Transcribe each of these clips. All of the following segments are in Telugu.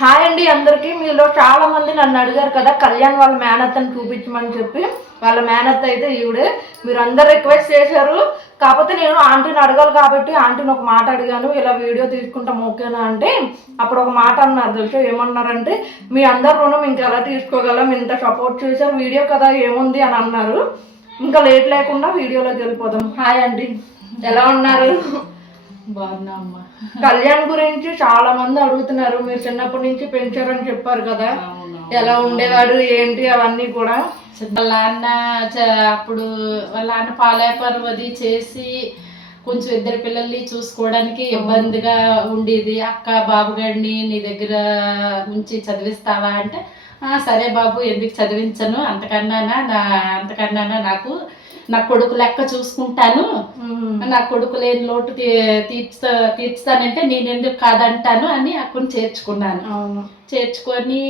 హాయ్ అండి అందరికీ. మీలో చాలా మంది నన్ను అడిగారు కదా కళ్యాణ్ వాళ్ళ మేనత్తని చూపించమని చెప్పి. వాళ్ళ మేనత్త అయితే ఈవిడే. మీరు అందరు రిక్వెస్ట్ చేశారు. కాకపోతే నేను ఆంటీని అడగాలి కాబట్టి ఆంటీని ఒక మాట అడిగాను, ఇలా వీడియో తీసుకుంటాం ఓకేనా అంటే అప్పుడు ఒక మాట అన్నారు తెలుసా. ఏమన్నారంటే, మీ అందరి రుణం ఇంకెలా తీసుకోగలం, ఇంత సపోర్ట్ చేశారు, వీడియో కదా ఏముంది అని అన్నారు. ఇంకా లేట్ లేకుండా వీడియోలోకి వెళ్ళిపోదాం. హాయ్ అండి, ఎలా ఉన్నారు? బాగున్నా అమ్మా. కళ్యాణ్ గురించి చాలా మంది అడుగుతున్నారు. మీరు చిన్నప్పటి నుంచి పెంచారని చెప్పారు కదా, ఎలా ఉండేవాడు ఏంటి అవన్నీ కూడా. వాళ్ళ నాన్న అప్పుడు వాళ్ళ నాన్న పాలేపరం అది చేసి కొంచెం ఇద్దరు పిల్లల్ని చూసుకోవడానికి ఇబ్బందిగా ఉండేది. అక్క బాబు గారిని నీ దగ్గర ఉంచి చదివిస్తావా అంటే, సరే బాబు ఎందుకు చదివించను, అంతకన్నానా నాకు నా కొడుకు లెక్క చూసుకుంటాను, నా కొడుకు లేని లోటు తీర్చుతానంటే నేను ఎందుకు కాదంటాను అని అక్కని చేర్చుకున్నాను. చేర్చుకొని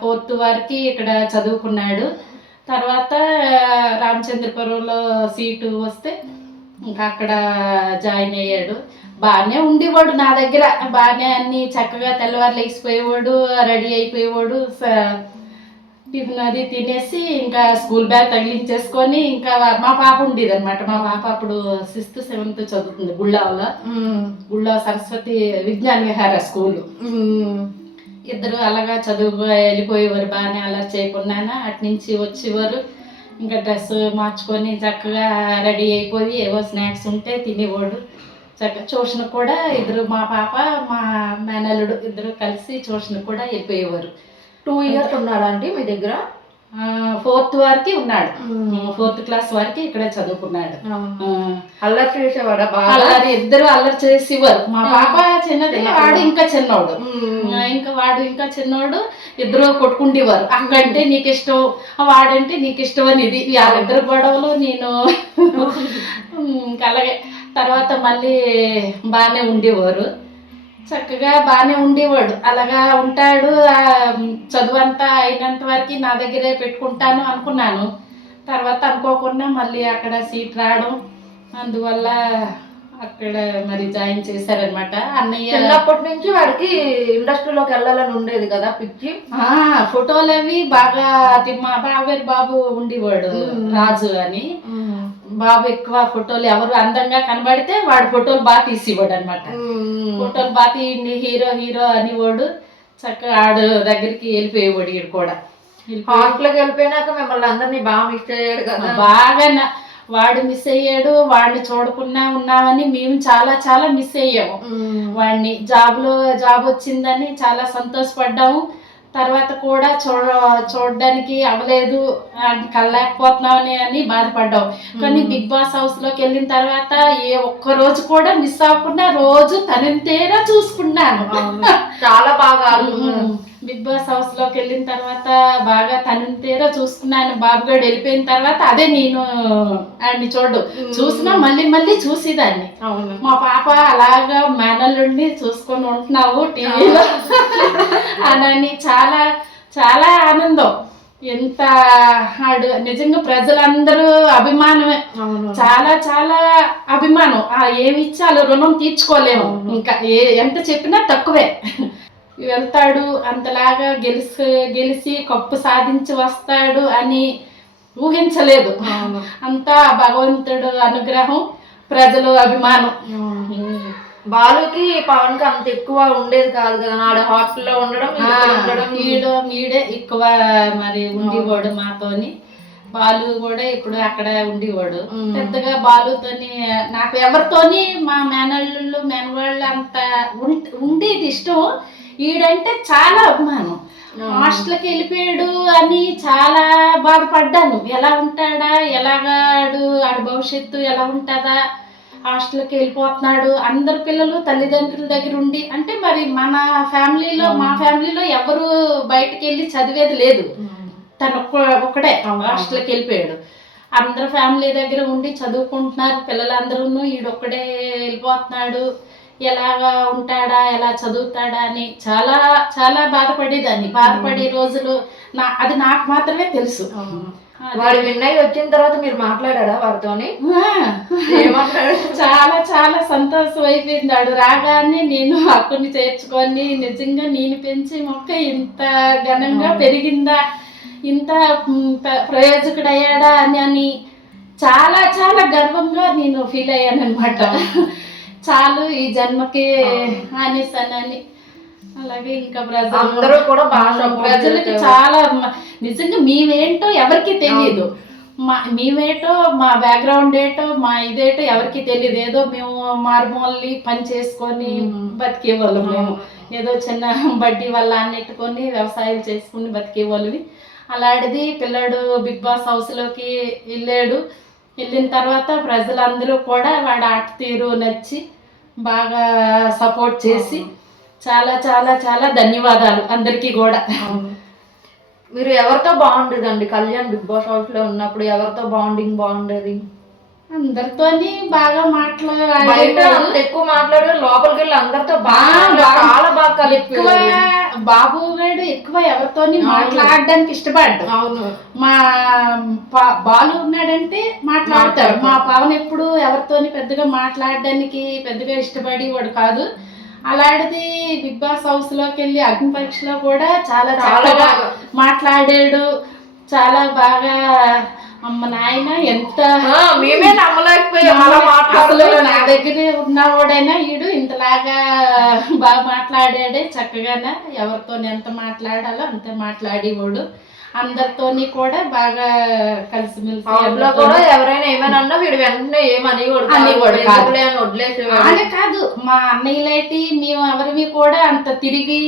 4th వరకు ఇక్కడ చదువుకున్నాడు. తర్వాత రామచంద్రపురంలో సీటు వస్తే ఇంకా అక్కడ జాయిన్ అయ్యాడు. బాగానే ఉండేవాడు నా దగ్గర, బాగానే అన్ని చక్కగా తెల్లవారు లేచిపోయేవాడు, రెడీ అయిపోయేవాడు, టిఫిన్ అది తినేసి ఇంకా స్కూల్ బ్యాగ్ తగిలించేసుకొని ఇంకా మా పాప ఉండేది అనమాట. మా పాప అప్పుడు 6th 7th చదువుతుంది గుళ్ళో సరస్వతి విజ్ఞాన విహార స్కూల్. ఇద్దరు అలాగా చదువు వెళ్ళిపోయేవారు, బాగానే అలర్ట్ చేయకున్నాను. అటు నుంచి వచ్చేవారు, ఇంకా డ్రెస్ మార్చుకొని చక్కగా రెడీ అయిపోయి ఏవో స్నాక్స్ ఉంటే తినేవాడు. చక్కగా ట్యూషన్ కూడా ఇద్దరు, మా పాప మా మేనల్లుడు ఇద్దరు కలిసి ట్యూషన్ కూడా వెళ్ళిపోయేవారు. 2 years ఉన్నాడా అండి మీ దగ్గర? 4th వరకు ఉన్నాడు. 4th క్లాస్ వరకు ఇక్కడ చదువుకున్నాడు. అల్లరి చేసేవాడా బాగా? అల్లరి, ఇద్దరు అల్లరి చేసేవారు. మా పాప చిన్నది, వాడు ఇంకా చిన్నోడు. ఇద్దరు కొట్టుకుండేవారు. అక్కంటే నీకు ఇష్టం, వాడంటే నీకు ఇష్టం అని. ఇది వాళ్ళిద్దరు గొడవలు. నేను అలాగే తర్వాత మళ్ళీ బాగానే ఉండేవారు, చక్కగా బాగానే ఉండేవాడు. అలాగా ఉంటాడు. చదువు అంతా అయినంత వరకు నా దగ్గరే పెట్టుకుంటాను అనుకున్నాను. తర్వాత అనుకోకుండా మళ్ళీ అక్కడ సీట్ రావడం, అందువల్ల అక్కడ మరి జాయిన్ చేశారనమాట. అన్నయ్య చిన్నప్పటి నుంచి వాడికి ఇండస్ట్రీలోకి వెళ్ళాలని ఉండేది కదా పిచ్చి. ఫోటోలు అవి బాగా, మా బాబాయ్ బాబు ఉండేవాడు రాజు అని. బాబు ఎక్కువ ఫోటోలు ఎవరు అందంగా కనబడితే వాడు ఫోటోలు బాగా తీసేవాడు అనమాట. ఫోటోలు బాగా తీయండి, హీరో హీరో అనేవాడు. చక్కగా ఆడు దగ్గరికి వెళ్ళిపోయేవాడు. ఈడు కూడా హాస్టల్కి వెళ్ళిపోయినాక మిమ్మల్ని అందరినీ బాగా మిస్ అయ్యాడు కదా. బాగా వాడు మిస్ అయ్యాడు. వాడిని చూడకుండా ఉన్నామని మేము చాలా చాలా మిస్ అయ్యాము. వాడిని జాబ్ వచ్చిందని చాలా సంతోషపడ్డాము. తర్వాత కూడా చూడడానికి అవ్వలేదు, కలలేకపోతున్నామని అని బాధపడ్డాం. కానీ బిగ్ బాస్ హౌస్లోకి వెళ్ళిన తర్వాత ఏ ఒక్క రోజు కూడా మిస్ అవ్వకుండా రోజు తనంతేరా చూసుకున్నాను. చాలా బాగా బిగ్ బాస్ హౌస్లోకి వెళ్ళిన తర్వాత బాగా తనంతేరా చూసుకున్నాను. బాబుగాడు వెళ్ళిపోయిన తర్వాత అదే నేను ఆయన్ని చూసినా మళ్ళీ మళ్ళీ చూసేదాన్ని. మా పాప అలాగా మేనల్లుండి చూసుకొని ఉంటున్నావు టీవీలో అని చాలా చాలా ఆనందం. ఎంత ఆడు నిజంగా ప్రజలందరూ అభిమానమే, చాలా చాలా అభిమానం. ఏమి ఇచ్చాలో రుణం తీర్చుకోలేము. ఇంకా ఎంత చెప్పినా తక్కువే. వెళ్తాడు, అంతలాగా గెలిచి కప్పు సాధించి వస్తాడు అని ఊహించలేదు. అంతా భగవంతుడు అనుగ్రహం, ప్రజలు అభిమానం. బాలుకి పవన్ కి అంత ఎక్కువ ఉండేది కాదు కదా, నాడు హాస్టల్లో ఉండడం. ఈడే ఎక్కువ మరి ఉండేవాడు మాతోని. బాలు కూడా ఇప్పుడు అక్కడ ఉండేవాడు. పెద్దగా బాలుతోని నాకు ఎవరితోని మా మేనళ్ళు మేనవాళ్ళు అంత ఉండేది ఇష్టం. ఈడంటే చాలా అభిమానం. హాస్టల్కి వెళ్ళిపోయాడు అని చాలా బాధపడ్డాను. ఎలా ఉంటాడా, ఎలాగాడు, ఆడి భవిష్యత్తు ఎలా ఉంటుందా, హాస్టల్కి వెళ్ళిపోతున్నాడు. అందరు పిల్లలు తల్లిదండ్రుల దగ్గర ఉండి, అంటే మరి మా ఫ్యామిలీలో ఎవరు బయటకు వెళ్ళి చదివేది లేదు. తను ఒక్కడే హాస్టల్కి వెళ్ళిపోయాడు. అందరు ఫ్యామిలీ దగ్గర ఉండి చదువుకుంటున్నారు పిల్లలందరూ. ఈడొక్కడే వెళ్ళిపోతున్నాడు, ఎలాగా ఉంటాడా, ఎలా చదువుతాడా అని చాలా చాలా బాధపడేదాన్ని. బాధపడే రోజులు అది నాకు మాత్రమే తెలుసు. వాడు విన్నయ్య వచ్చిన తర్వాత మీరు మాట్లాడారా వారితోని? ఏమన్నాడు? చాలా చాలా సంతోషం అయిపోయింది. ఆడు రాగానే నేను అక్కడిని చేర్చుకొని నిజంగా నేను పెంచి మొక్క ఇంత ఘనంగా పెరిగిందా, ఇంత ప్రయోజకుడయ్యాడా అని చాలా చాలా గర్వంగా నేను ఫీల్ అయ్యాను అనమాట. చాలు ఈ జన్మకి అనేసానని. అలాగే ఇంకా అందరూ కూడా ప్రజలకి చాలా నిజంగా మేమేంటో ఎవరికి తెలియదు. మేమేటో మా బ్యాక్గ్రౌండ్ ఏటో మా ఇదేటో ఎవరికి తెలియదు. ఏదో మేము మారుమూలని పని చేసుకొని బతికేవాళ్ళం. మేము ఏదో చిన్న బడ్డీ వల్ల అన్నెట్టుకొని వ్యవసాయం చేసుకుని బతికేవాళ్ళవి. అలాంటిది పిల్లాడు బిగ్ బాస్ హౌస్లోకి వెళ్ళిన తర్వాత ప్రజలందరూ కూడా వాడి ఆట తీరు నచ్చి బాగా సపోర్ట్ చేసి చాలా చాలా చాలా ధన్యవాదాలు అందరికీ కూడా. మీరు ఎవరితో బాగుండేదండి కళ్యాణ్ బిగ్ బాస్ హౌస్ లో ఉన్నప్పుడు? ఎవరితో బాండింగ్ బాగుండేది? అందరితోని బాగా బయట అంత ఎక్కువ మాట్లాడు, లోపలికి వెళ్ళి అందరితో చాలా బాగా కలిపి. బాబు గారు ఎక్కువ ఎవరితోని మాట్లాడడానికి ఇష్టపడ్డాడు. అవును, మా బాలు ఉన్నాడంటే మాట్లాడతాడు. మా పవన్ ఎప్పుడు ఎవరితోని పెద్దగా మాట్లాడడానికి పెద్దగా ఇష్టపడేవాడు కాదు. అలాంటిది బిగ్ బాస్ హౌస్ లోకి వెళ్ళి అగ్ని పరీక్షలో కూడా చాలా చక్కగా మాట్లాడాడు. చాలా బాగా అమ్మ నాయన ఎంత మేమే నమ్మలేకపోయాం. నా దగ్గరే ఉన్నవాడైనా ఈడు ఇంతలాగా బాగా మాట్లాడాడే చక్కగానే. ఎవరితో ఎంత మాట్లాడాలో అంతే మాట్లాడేవాడు. అందరితోని కూడా బాగా కలిసిమెలిసి ఎవరైనా ఏమైనా అన్నా వీడు వెంటనే ఏమనేవాడు వదిలేసేవాడు అనే కాదు. మా అన్నయ్యలేటి మేము ఎవరివి కూడా అంత తిరిగి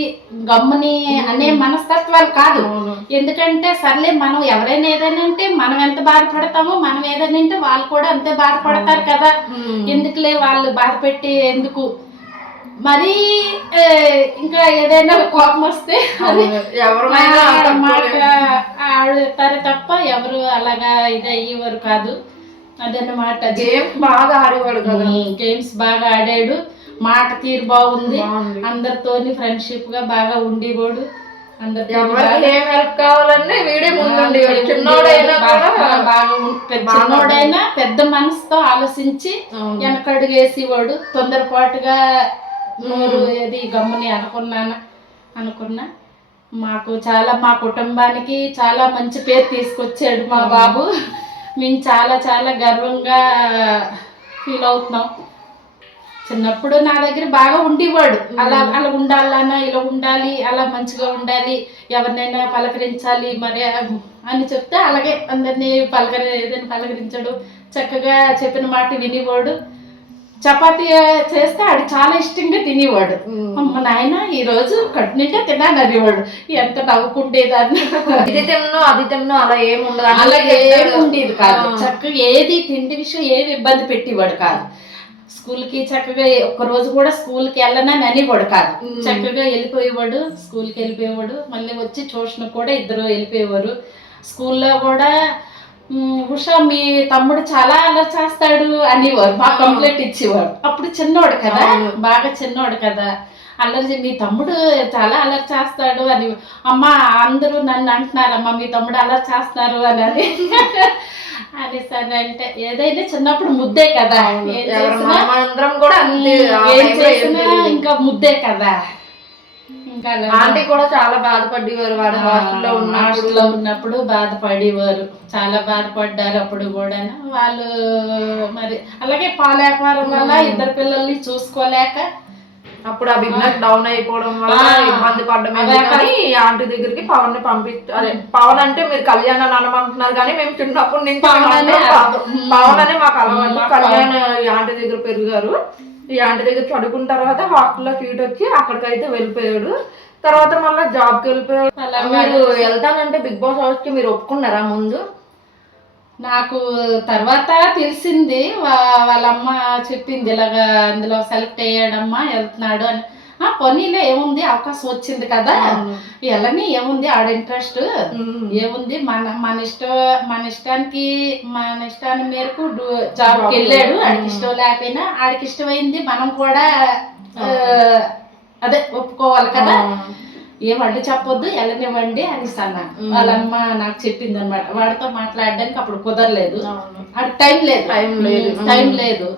గమ్ముని అనే మనస్తత్వాలు కాదు. ఎందుకంటే సర్లే మనం ఎవరైనా ఏదైనా అంటే మనం ఎంత బాధపడతామో, మనం ఏదైనా అంటే వాళ్ళు కూడా అంతే బాధపడతారు కదా. ఎందుకులే వాళ్ళు బాధ పెట్టి ఎందుకు. మరి ఇంకా ఏదైనా కోపం వస్తే ఆడుతారే తప్ప ఎవరు అలాగా ఇది అయ్యేవారు కాదు. అదన్నమాట. గేమ్స్ బాగా ఆడేవాడు కదా. గేమ్స్ బాగా ఆడాడు. మాట తీరు బాగుంది. అందరితోని ఫ్రెండ్షిప్ గా బాగా ఉండేవాడు. చిన్నోడైనా పెద్ద మనసుతో ఆలోచించి వెనకడుగు వేసేవాడు. తొందరపాటుగా నోరు ఏది గమ్ముని అనుకున్నా మాకు చాలా, మా కుటుంబానికి చాలా మంచి పేరు తీసుకొచ్చాడు మా బాబు. మేము చాలా చాలా గర్వంగా ఫీల్ అవుతున్నాం. చిన్నప్పుడు నా దగ్గర బాగా ఉండేవాడు. అలా ఉండాలన్నా ఇలా ఉండాలి, అలా మంచిగా ఉండాలి, ఎవరినైనా పలకరించాలి మరి అని చెప్తే అలాగే అందరినీ ఏదైనా పలకరించాడు. చక్కగా చెప్పిన మాట వినేవాడు. చపాతీ చేస్తే అది చాలా ఇష్టంగా తినేవాడు. అమ్మ నాయన ఈ రోజు కడుపు నిండా తిన్నాను అనేవాడు. ఎంత నవ్వుకుంటేదాన్ని. ఇది తిన్ను అది తిన్ను అలా ఏమి ఉండదు, అలాగే ఏమి ఉండేది కాదు. చక్కగా ఏది తిండి విషయం ఏమి ఇబ్బంది పెట్టేవాడు కాదు. స్కూల్కి చక్కగా ఒక్క రోజు కూడా స్కూల్కి వెళ్ళనని అనేవాడు కాదు. చక్కగా వెళ్ళిపోయేవాడు, స్కూల్కి వెళ్ళిపోయేవాడు. మళ్ళీ వచ్చి ట్యూషన్ కూడా ఇద్దరు వెళ్ళిపోయేవారు. స్కూల్లో కూడా ఉషా మీ తమ్ముడు చాలా అల్లరి చేస్తాడు అనేవారు. మాకు కంప్లైంట్ ఇచ్చేవాడు. అప్పుడు చిన్నోడు కదా, బాగా చిన్నోడు కదా. అల్లరి మీ తమ్ముడు చాలా అల్లరి చేస్తాడు అని. అమ్మ అందరూ నన్ను అంటున్నారమ్మా మీ తమ్ముడు అల్లరి చేస్తారు అని అనేసి అంటే ఏదైనా చిన్నప్పుడు ముద్దే కదా. ఏం చేసినా ఇంకా ముద్దే కదా. ఇంకా ఆంటీ కూడా చాలా బాధపడేవారు. వాడు హాస్టల్లో ఉన్నప్పుడు బాధపడేవారు. చాలా బాధపడ్డారు అప్పుడు కూడా వాళ్ళు. మరి అలాగే పాల వ్యాపారం వల్ల ఇద్దరు పిల్లల్ని చూసుకోలేక అప్పుడు ఆ బిజినెస్ డౌన్ అయిపోవడం వల్ల ఇబ్బంది పడ్డమే. కానీ ఆంటీ దగ్గరికి పవన్ ని అదే పవన్ అంటే మీరు కళ్యాణ్ అని అనమంటున్నారు కానీ మేము చిన్నప్పటి నుంచి పవన్ అని మాకు అలవాటు. కళ్యాణ్ ఆంటీ దగ్గర పెరిగారు. ఈ ఆంటీ దగ్గర చదువుకున్న తర్వాత హాస్టల్లో సీట్ వచ్చి అక్కడికైతే వెళ్ళిపోయాడు. తర్వాత మళ్ళీ జాబ్కి వెళ్ళిపోయాడు. మీరు వెళ్తానంటే బిగ్ బాస్ హౌస్ కి మీరు ఒప్పుకున్నారా ముందు? నాకు తర్వాత తెలిసింది, వాళ్ళమ్మ చెప్పింది ఇలాగా అందులో సెలెక్ట్ అయ్యాడమ్మా వెళ్తున్నాడు అని. పోనీలో ఏముంది అవకాశం వచ్చింది కదా వెళ్ళని ఏముంది ఆడ ఇంట్రెస్ట్ ఏముంది మన ఇష్టాన్ని మేరకు జాబ్కి వెళ్ళాడు. ఆడికి ఇష్టం లేకపోయినా ఆడికి ఇష్టమైంది మనం కూడా అదే ఒప్పుకోవాలి కదా. ఏం అడ్డు చెప్పొద్దు వెళ్ళనివ్వండి అని అన్న వాళ్ళమ్మ నాకు చెప్పింది అనమాట. వాడితో మాట్లాడడానికి అప్పుడు కుదరలేదు, వాడికి టైం లేదు.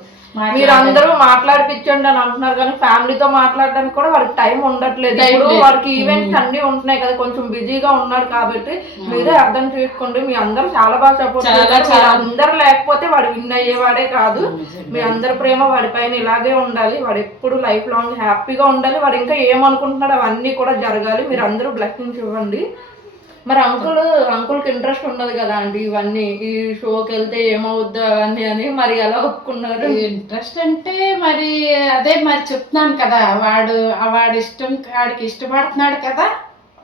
మీరు అందరూ మాట్లాడిపించండి అని అంటున్నారు కానీ ఫ్యామిలీతో మాట్లాడడానికి కూడా వాడికి టైం ఉండట్లేదు. ఇప్పుడు వాడికి ఈవెంట్స్ అన్ని ఉంటున్నాయి కదా, కొంచెం బిజీగా ఉన్నాడు కాబట్టి మీరే అర్థం చేసుకోండి. మీ అందరూ చాలా బాగా సపోర్ట్ చేస్తారు. అందరు లేకపోతే వాడు విన్ అయ్యేవాడే కాదు. మీ అందరి ప్రేమ వాడి పైన ఇలాగే ఉండాలి. వాడు ఎప్పుడు లైఫ్ లాంగ్ హ్యాపీగా ఉండాలి. వాడు ఇంకా ఏమనుకుంటున్నాడు అవన్నీ కూడా జరగాలి. మీరు అందరూ బ్లెస్సింగ్స్ ఇవ్వండి. మరి అంకుల్కి ఇంట్రెస్ట్ ఉండదు కదా అండి ఇవన్నీ, ఈ షోకి వెళ్తే ఏమవుద్దు అవన్నీ అని, మరి ఎలా ఒప్పుకున్నారు? ఇంట్రెస్ట్ అంటే మరి అదే మరి చెప్తున్నాను కదా, వాడి ఇష్టం, వాడికి ఇష్టపడుతున్నాడు కదా,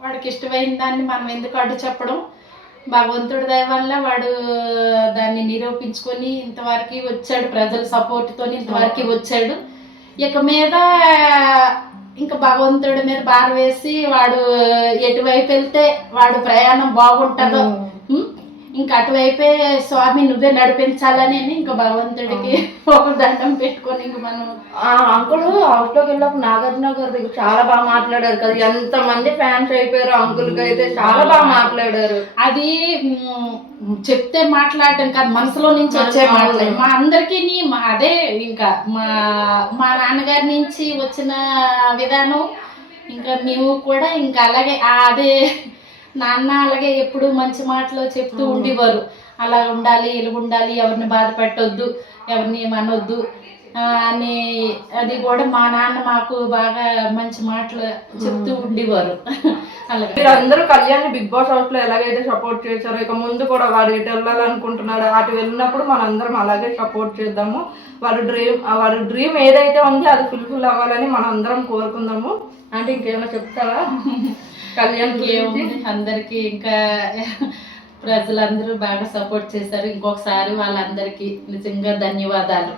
వాడికి ఇష్టమైన దాన్ని మనం ఎందుకు అడ్డు చెప్పడం. భగవంతుడి దయ వల్ల వాడు దాన్ని నిరూపించుకొని ఇంతవరకు వచ్చాడు, ప్రజల సపోర్ట్తో ఇంతవరకు వచ్చాడు. ఇక మీద ఇంకా భగవంతుడి మీద భారం వేసి వాడు ఎటువైపు వెళ్తే వాడు ప్రయాణం బాగుంటుందో ఇంకా అటువైపే స్వామి నువ్వే నడిపించాలని ఇంకా భగవంతుడికి ఒక దండం పెట్టుకొని ఇంక మనం. అంకుల్ హౌస్లోకి వెళ్ళినప్పుడు నాగార్జున గారి దగ్గర చాలా బాగా మాట్లాడారు కదా, ఎంత మంది ఫ్యాన్స్ అయిపోయారు అంకుల్కి అయితే, చాలా బాగా మాట్లాడారు. అది చెప్తే మాట్లాడటం కాదు, మనసులో నుంచి వచ్చే మాట్లాడి మా అందరికీ అదే ఇంకా మా నాన్నగారి నుంచి వచ్చిన విధానం ఇంకా మేము కూడా ఇంకా అలాగే అదే నాన్న అలాగే ఎప్పుడు మంచి మాటలు చెప్తూ ఉండేవారు. అలా ఉండాలి, ఇలా ఉండాలి, ఎవరిని బాధ పెట్టొద్దు, ఎవరిని మనొద్దు అని. అది కూడా మా నాన్న మాకు బాగా మంచి మాటలు చెప్తూ ఉండేవారు. అలాగే మీరు అందరూ కళ్యాణ్ బిగ్ బాస్ హౌస్ లో ఎలాగైతే సపోర్ట్ చేశారో ఇక ముందు కూడా వాడు ఎటు వెళ్ళాలనుకుంటున్నాడు అటు వెళ్ళినప్పుడు మనందరం అలాగే సపోర్ట్ చేద్దాము. వాడి డ్రీమ్ ఏదైతే ఉందో అది ఫుల్ఫిల్ అవ్వాలని మనం అందరం కోరుకుందాము. అంటే ఇంకేమైనా చెప్తావా కళ్యాణ్? అందరికి ఇంకా ప్రజలందరూ బాగా సపోర్ట్ చేశారు. ఇంకొకసారి వాళ్ళందరికీ నిజంగా ధన్యవాదాలు.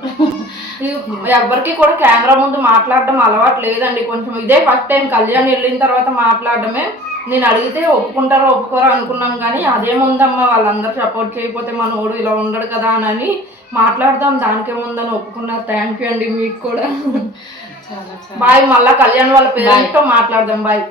ఎవరికి కూడా కెమెరా ముందు మాట్లాడడం అలవాటు లేదండి, కొంచెం ఇదే ఫస్ట్ టైం కళ్యాణ్ వెళ్ళిన తర్వాత మాట్లాడడమే. నేను అడిగితే ఒప్పుకుంటారో ఒప్పుకోరో అనుకున్నాం కానీ అదేముందమ్మా వాళ్ళందరూ సపోర్ట్ చేయకపోతే మనోడు ఇలా ఉండడు కదా అని మాట్లాడదాం, దానికేముందని ఒప్పుకున్నారు. థ్యాంక్ యూ అండి మీకు కూడా. బాయ్. మళ్ళీ కళ్యాణ్ వాళ్ళ పేరెంట్స్తో మాట్లాడదాం. బాయ్.